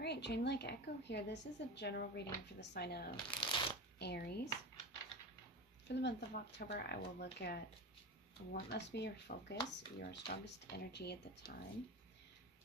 All right, Dreamlike Echo here. This is a general reading for the sign of Aries. For the month of October, I will look at what must be your focus, your strongest energy at the time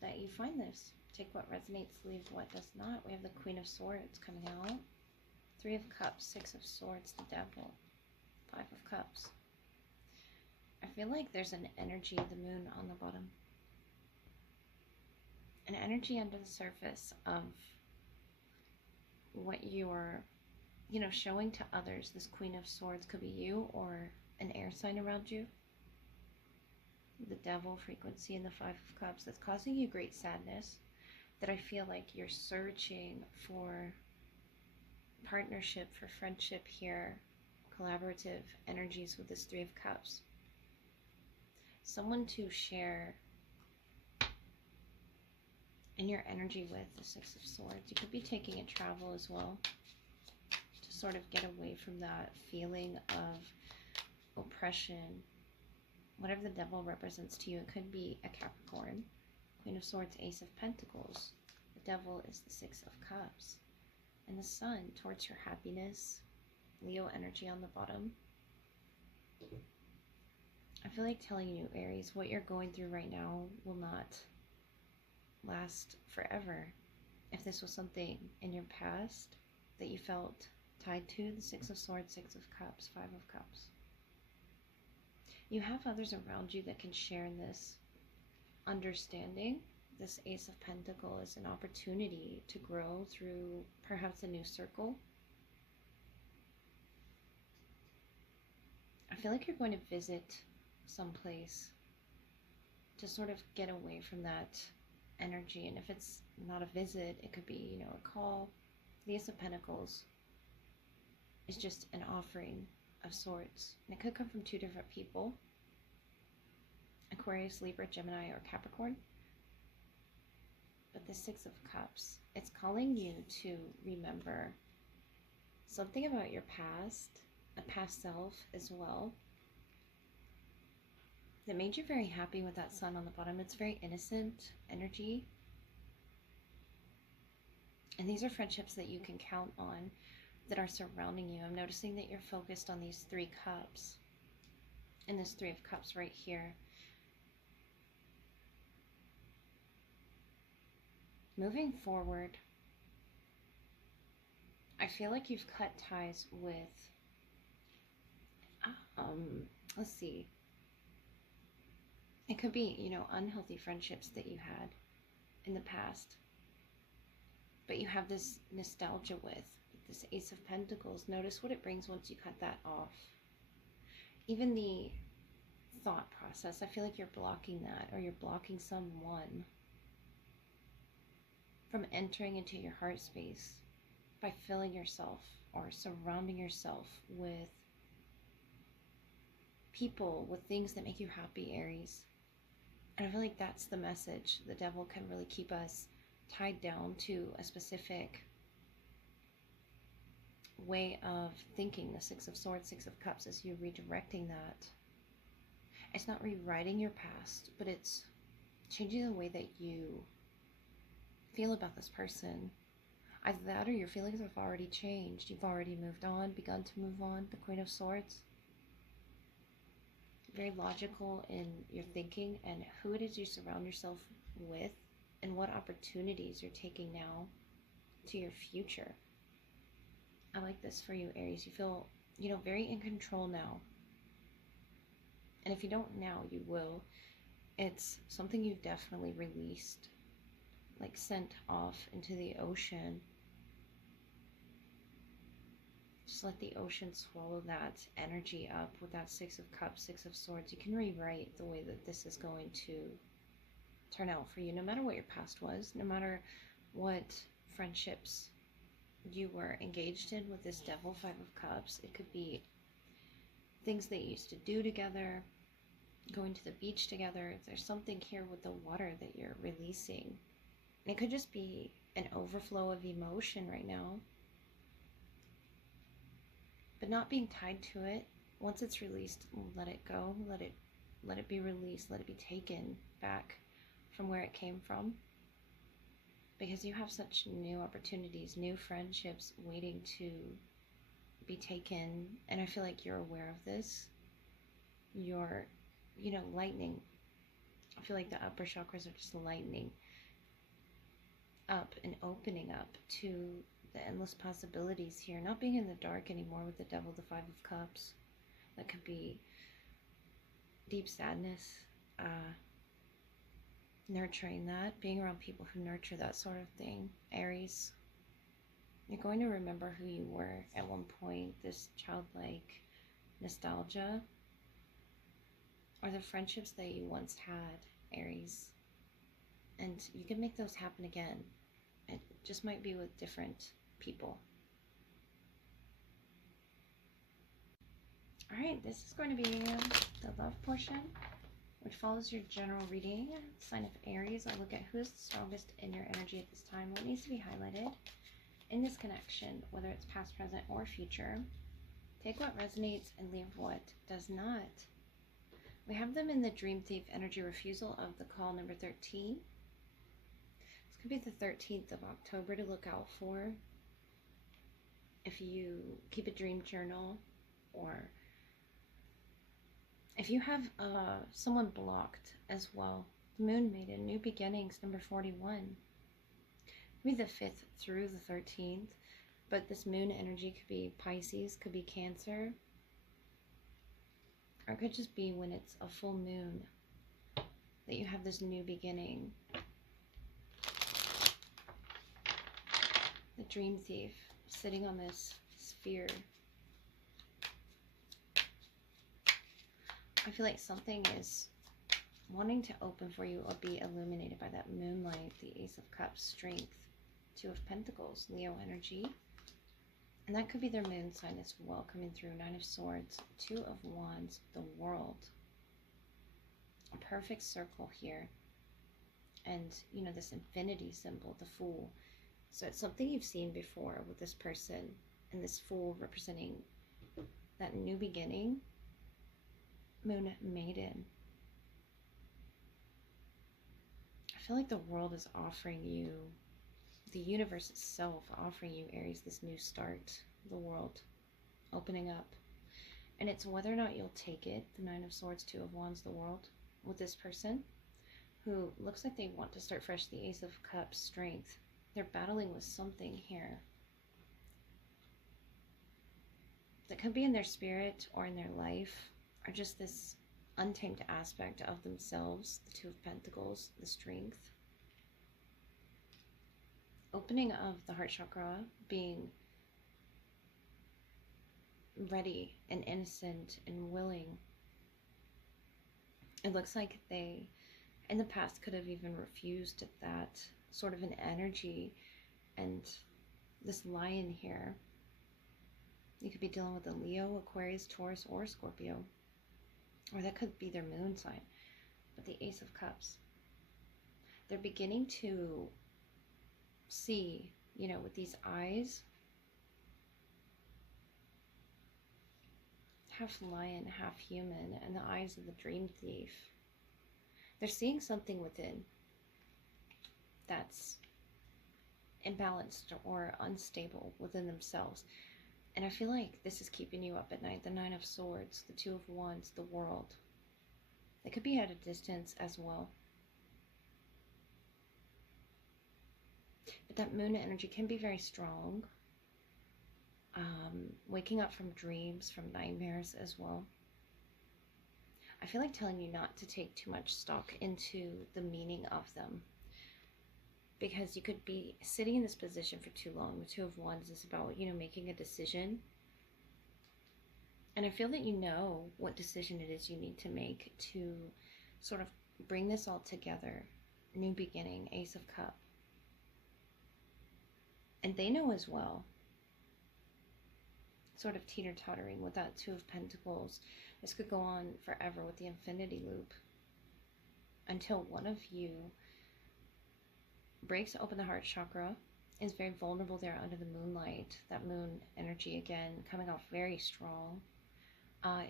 that you find this. Take what resonates, leave what does not. We have the Queen of Swords coming out. 3 of Cups, 6 of Swords, the Devil, 5 of Cups. I feel like there's an energy of the moon on the bottom. An energy under the surface of what you're, showing to others. This Queen of Swords could be you or an air sign around you. The Devil frequency and the 5 of Cups that's causing you great sadness, that I feel like you're searching for partnership, for friendship here, collaborative energies with this 3 of Cups. Someone to share in your energy with the 6 of Swords. You could be taking a travel as well to sort of get away from that feeling of oppression. Whatever the Devil represents to you, it could be a Capricorn. Queen of Swords, Ace of Pentacles. The Devil is the 6 of Cups. And the Sun towards your happiness. Leo energy on the bottom. I feel like telling you, Aries, what you're going through right now will not last forever. If this was something in your past that you felt tied to, the 6 of Swords, 6 of Cups, 5 of Cups. You have others around you that can share in this understanding. This Ace of Pentacles is an opportunity to grow through perhaps a new circle. I feel like you're going to visit someplace to sort of get away from that energy. And if it's not a visit, it could be, a call. The Ace of Pentacles is just an offering of sorts. And it could come from 2 different people. Aquarius, Libra, Gemini, or Capricorn. But the 6 of Cups, it's calling you to remember something about your past, a past self as well, that made you very happy with that Sun on the bottom. It's very innocent energy. And these are friendships that you can count on that are surrounding you. I'm noticing that you're focused on these 3 cups and this 3 of Cups right here. Moving forward, I feel like you've cut ties with, let's see. It could be, unhealthy friendships that you had in the past. But you have this nostalgia with this Ace of Pentacles. Notice what it brings once you cut that off. Even the thought process, I feel like you're blocking that, or you're blocking someone from entering into your heart space by filling yourself or surrounding yourself with people, with things that make you happy, Aries. And I feel like that's the message. The Devil can really keep us tied down to a specific way of thinking. The 6 of Swords, 6 of Cups, is you redirecting that. It's not rewriting your past, but it's changing the way that you feel about this person. Either that or your feelings have already changed. You've already moved on, begun to move on. The Queen of Swords. Very logical in your thinking and who it is you surround yourself with and what opportunities you're taking now to your future. I like this for you, Aries. You feel, very in control now. And if you don't now, you will. It's something you definitely released, like sent off into the ocean. Just let the ocean swallow that energy up with that 6 of Cups, 6 of Swords. You can rewrite the way that this is going to turn out for you, no matter what your past was, no matter what friendships you were engaged in with this Devil, 5 of Cups. It could be things that you used to do together, going to the beach together. There's something here with the water that you're releasing. And it could just be an overflow of emotion right now, but not being tied to it. Once it's released, let it go. Let it be released. Let it be taken back from where it came from. because you have such new opportunities, new friendships waiting to be taken. And I feel like you're aware of this. You're, lightning. I feel like the upper chakras are just lightening up and opening up to the endless possibilities here. Not being in the dark anymore with the devil, the 5 of Cups. That could be deep sadness, nurturing that, being around people who nurture that sort of thing. Aries, you're going to remember who you were at one point, this childlike nostalgia, or the friendships that you once had, Aries. And you can make those happen again. It just might be with different people. All right, this is going to be the love portion, which follows your general reading. Sign of Aries, I look at who is the strongest in your energy at this time, what needs to be highlighted in this connection, whether it's past, present, or future. Take what resonates and leave what does not. We have them in the Dream Thief energy, refusal of the call, number 13. This could be the 13th of October to look out for. If you keep a dream journal, or if you have someone blocked as well. Moon Maiden, new beginnings, number 41. Could be the 5th through the 13th, but this moon energy could be Pisces, could be Cancer, or it could just be when it's a full moon that you have this new beginning. The Dream Thief sitting on this sphere. I feel like something is wanting to open for you or be illuminated by that moonlight, the Ace of Cups, strength, 2 of Pentacles, Leo energy. And that could be their moon sign as well, coming through. 9 of Swords, 2 of Wands, the World. A perfect circle here. And, this infinity symbol, the Fool. So it's something you've seen before with this person. And this Fool representing that new beginning. Moon Maiden. I feel like the world is offering you, the universe itself offering you, Aries, this new start. The world opening up. And it's whether or not you'll take it. The 9 of Swords, 2 of Wands, the World, with this person who looks like they want to start fresh. The Ace of Cups, strength. They're battling with something here that could be in their spirit or in their life, or just this untamed aspect of themselves. The 2 of Pentacles, the strength. Opening of the heart chakra, being ready and innocent and willing. It looks like they, in the past, could have even refused that sort of an energy. And this Lion here, you could be dealing with a Leo, Aquarius, Taurus, or Scorpio. Or that could be their moon sign. But the Ace of Cups, they're beginning to see, with these eyes, half lion, half human, and the eyes of the Dream Thief. They're seeing something within that's imbalanced or unstable within themselves. And I feel like this is keeping you up at night. The 9 of Swords, the 2 of Wands, the World. They could be at a distance as well. But that moon energy can be very strong. Waking up from dreams, from nightmares as well. I feel like telling you not to take too much stock into the meaning of them, because you could be sitting in this position for too long. The 2 of Wands is about, making a decision. And I feel that you know what decision it is you need to make to sort of bring this all together. New beginning, Ace of Cups. And they know as well. Sort of teeter-tottering with that 2 of Pentacles. This could go on forever with the infinity loop, until one of you breaks open the heart chakra, is very vulnerable there under the moonlight. That moon energy again coming off very strong.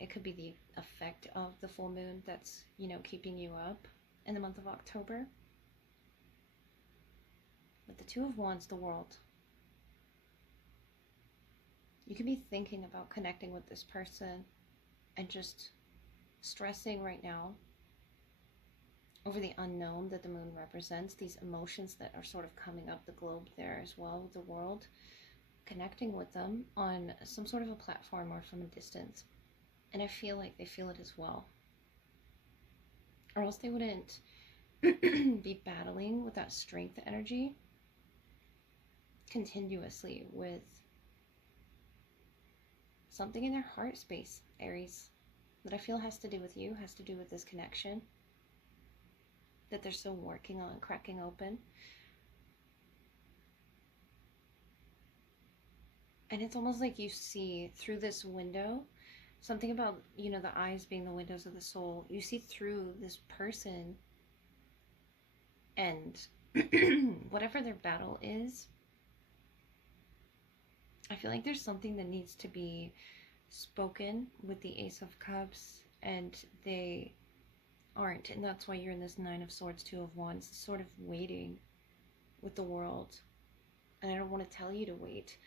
It could be the effect of the full moon that's, keeping you up in the month of October. But With the Two of Wands, the World, you could be thinking about connecting with this person and just stressing right now over the unknown that the moon represents, these emotions that are sort of coming up the globe there as well with the world, connecting with them on some sort of a platform or from a distance. And I feel like they feel it as well. Or else they wouldn't be battling with that strength energy continuously with something in their heart space, Aries, that I feel has to do with you, has to do with this connection that they're still working on cracking open. And it's almost like you see through this window something about, you know, the eyes being the windows of the soul. You see through this person, and whatever their battle is, I feel like there's something that needs to be spoken with the Ace of Cups, and they aren't. And that's why you're in this Nine of Swords, Two of Wands, sort of waiting with the world. And I don't want to tell you to wait.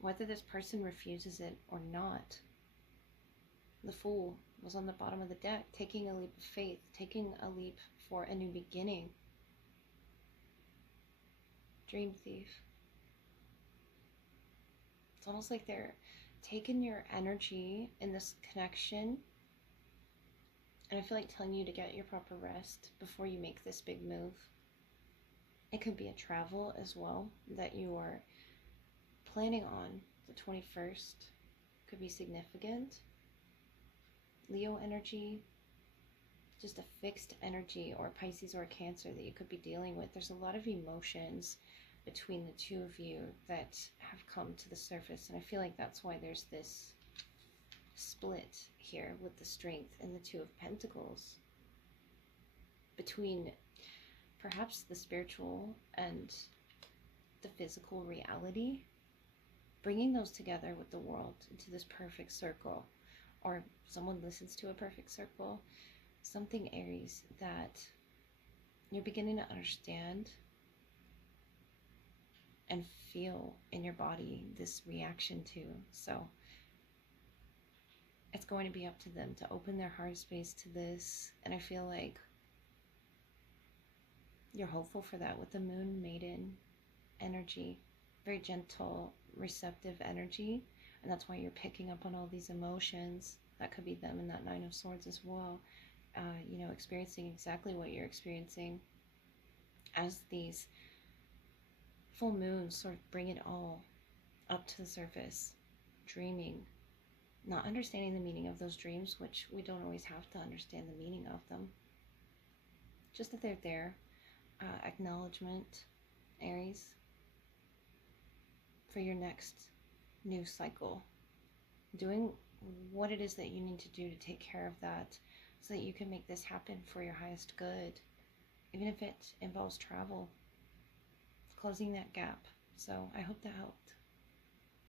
Whether this person refuses it or not, the Fool was on the bottom of the deck, taking a leap of faith, taking a leap for a new beginning. Dream Thief. It's almost like they're taking your energy in this connection, and I feel like telling you to get your proper rest before you make this big move. It could be a travel as well that you are planning on. The 21st could be significant. Leo energy, just a fixed energy, or Pisces or a Cancer that you could be dealing with. There's a lot of emotions between the two of you that have come to the surface, and I feel like that's why there's this split here with the Strength and the Two of Pentacles between perhaps the spiritual and the physical reality, bringing those together with the world into this perfect circle, or someone listens to a perfect circle, something, Aries, that you're beginning to understand and feel in your body this reaction to. So it's going to be up to them to open their heart space to this, and I feel like you're hopeful for that with the Moon Maiden energy, very gentle, receptive energy, and that's why you're picking up on all these emotions. That could be them in that Nine of Swords as well, you know, experiencing exactly what you're experiencing as these full moons sort of bring it all up to the surface, dreaming, not understanding the meaning of those dreams, which we don't always have to understand the meaning of them, just that they're there. Acknowledgement, Aries, for your next new cycle, doing what it is that you need to do to take care of that so that you can make this happen for your highest good, even if it involves travel, closing that gap. So I hope that helped.